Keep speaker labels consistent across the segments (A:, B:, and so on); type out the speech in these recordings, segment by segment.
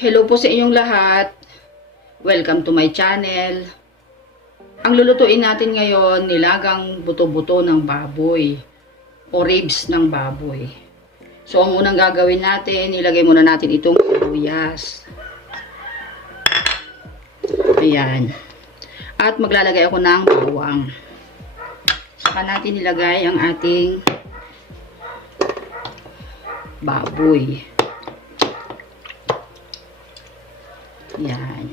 A: Hello po sa inyong lahat. Welcome to my channel. Ang lulutuin natin ngayon, nilagang buto-buto ng baboy o ribs ng baboy. So, ang unang gagawin natin, ilagay muna natin itong sibuyas. Ayan. At maglalagay ako ng bawang. Saka natin ilagay ang ating baboy. Yan.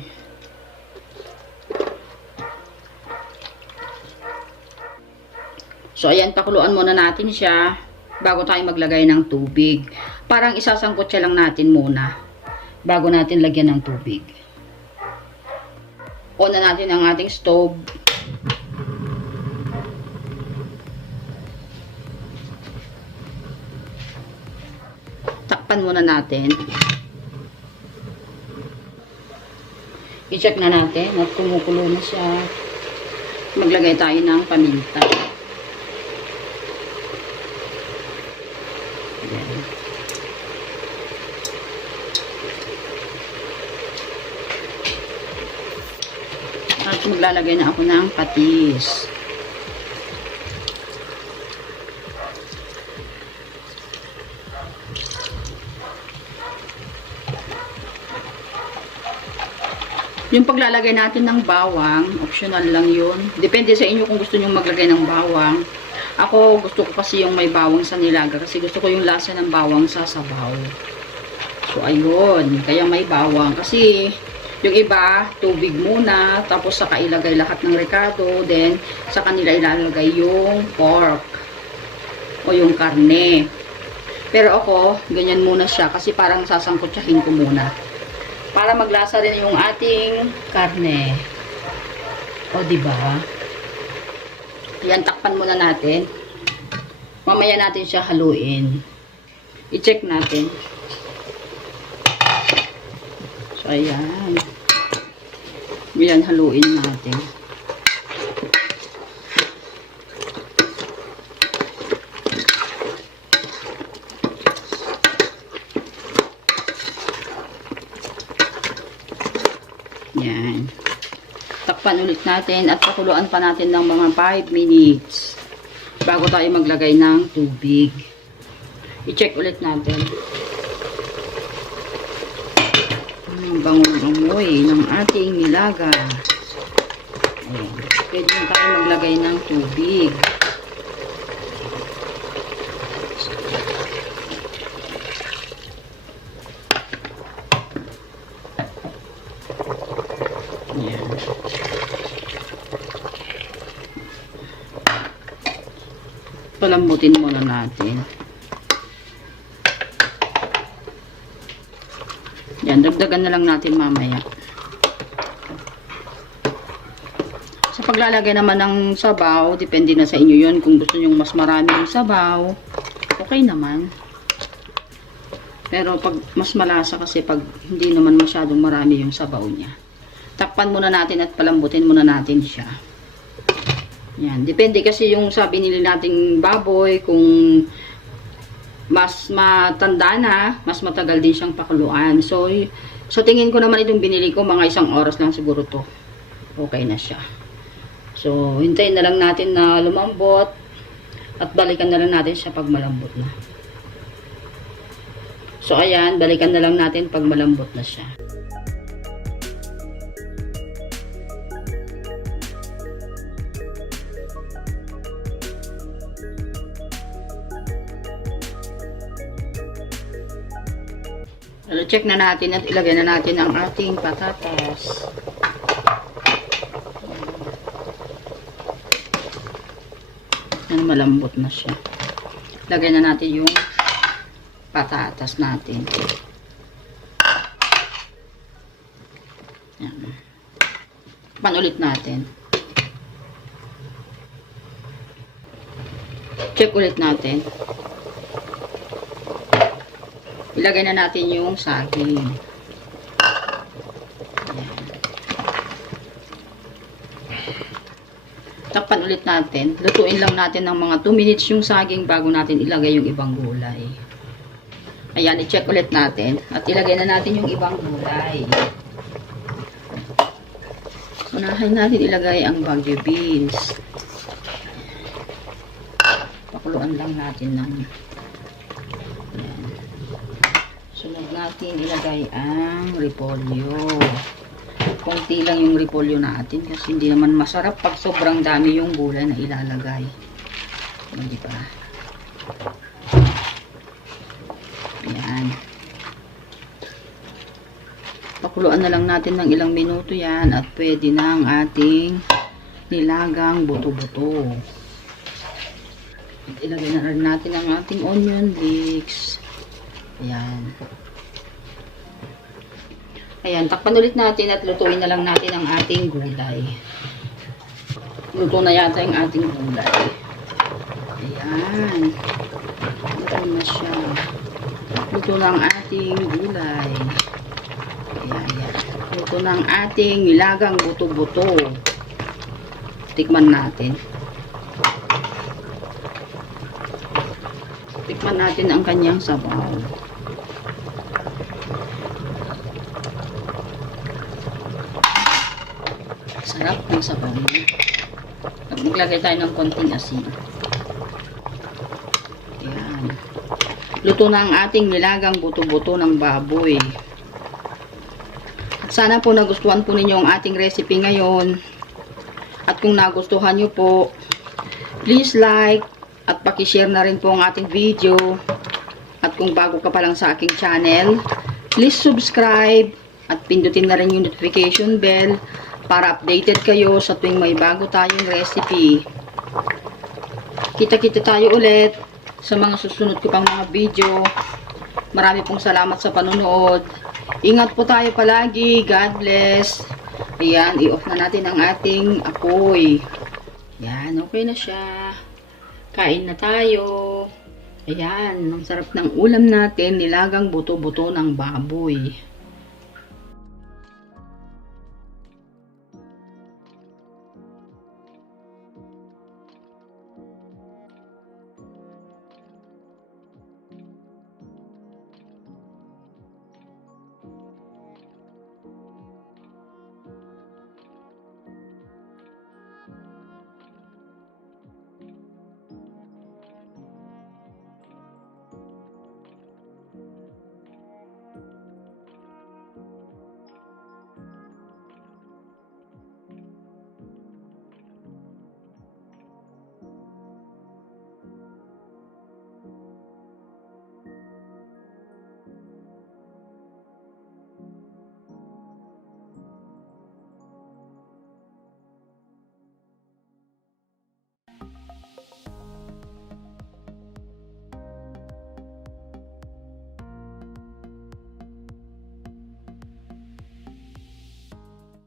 A: So, ayan, pakuluan muna natin siya bago tayo maglagay ng tubig. Parang isasangkot siya lang natin muna bago natin lagyan ng tubig. On na natin ang ating stove. Takpan muna natin. I-check na natin at kumukulo na siya. Maglagay tayo ng paminta. Ayan. At maglalagay na ako ng patis. Yung paglalagay natin ng bawang, optional lang yun. Depende sa inyo kung gusto nyo maglagay ng bawang. Ako, gusto ko kasi yung may bawang sa nilaga kasi gusto ko yung lasa ng bawang sa sabaw. So, ayun. Kaya may bawang. Kasi, yung iba, tubig muna, tapos saka ilagay lahat ng recado, then, sa kanila ilalagay yung pork o yung karne. Pero ako, ganyan muna siya kasi parang sasangkotsahin ko muna para maglasa rin yung ating karne. O, di ba? Yan, takpan muna natin. Mamaya natin siya haluin. I-check natin. So, ayan. Yan, haluin natin. Yan. Takpan ulit natin at pakuluan pa natin ng mga 5 minutes bago tayo maglagay ng tubig. I-check ulit natin. Ang bango ng amoy ng ating nilaga. Ayan. Pwede tayo maglagay ng tubig. Ayan. Palambutin muna natin. Yan, dagdagan na lang natin mamaya. Sa paglalagay naman ng sabaw, depende na sa inyo yon Kung gusto nyo mas marami yung sabaw, okay naman. Pero pag mas malasa kasi pag hindi naman masyadong marami yung sabaw niya. Takpan muna natin at palambutin muna natin siya. Yan. Depende kasi yung sabi nila nating baboy, kung mas matanda na, mas matagal din siyang pakuluan. So, so tingin ko naman itong binili ko, mga isang oras lang siguro to. Okay na siya. So, hintayin na lang natin na lumambot at balikan na lang natin siya pag malambot na. So, ayan, balikan na lang natin pag malambot na siya. So, check na natin at ilagay na natin ang ating patatas. Yan, malambot na siya. Lagay na natin yung patatas natin. Yan. Pan ulit natin. Check ulit natin. Ilagay na natin yung saging. Ayan. Ulit natin. Lutuin lang natin ng mga 2 minutes yung saging bago natin ilagay yung ibang gulay. Ayan, i-check ulit natin. At ilagay na natin yung ibang gulay. Unahin natin ilagay ang Baguio beans. Pakuluan lang natin ng Ayan. Sunod natin ilagay ang repolyo. Konti lang yung repolyo natin kasi hindi naman masarap pag sobrang dami yung gulay na ilalagay. Hindi ba? Ayan. Pakuluan na lang natin ng ilang minuto yan at pwede na ang ating nilagang buto-buto. Ilagay na rin natin ang ating onion leeks. Ayan. Ayan, takpan ulit natin at lutuin na lang natin ang ating gulay. Luto na yata yung ating gulay. Ayan. Luto na siya. Luto na ang ating gulay. Ayan, ayan. Luto na ang ating nilagang buto-buto. Tikman natin. Tikman natin ang kanyang sabaw. Sarap ng sabaw niya. Maglagay tayo ng konting asin. Ayan. Luto na ang ating nilagang buto-buto ng baboy. At sana po nagustuhan po ninyo ang ating recipe ngayon. At kung nagustuhan nyo po, please like at pakishare na rin po ang ating video. At kung bago ka pa lang sa aking channel, please subscribe at pindutin na rin yung notification bell para updated kayo sa tuwing may bago tayong recipe. Kita-kita tayo ulit sa mga susunod ko pang mga video. Marami pong salamat sa panonood. Ingat po tayo palagi. God bless. Ayan, i-off na natin ang ating apoy. Yan, okay na siya. Kain na tayo. Ayan, ang sarap ng ulam natin, nilagang buto-buto ng baboy.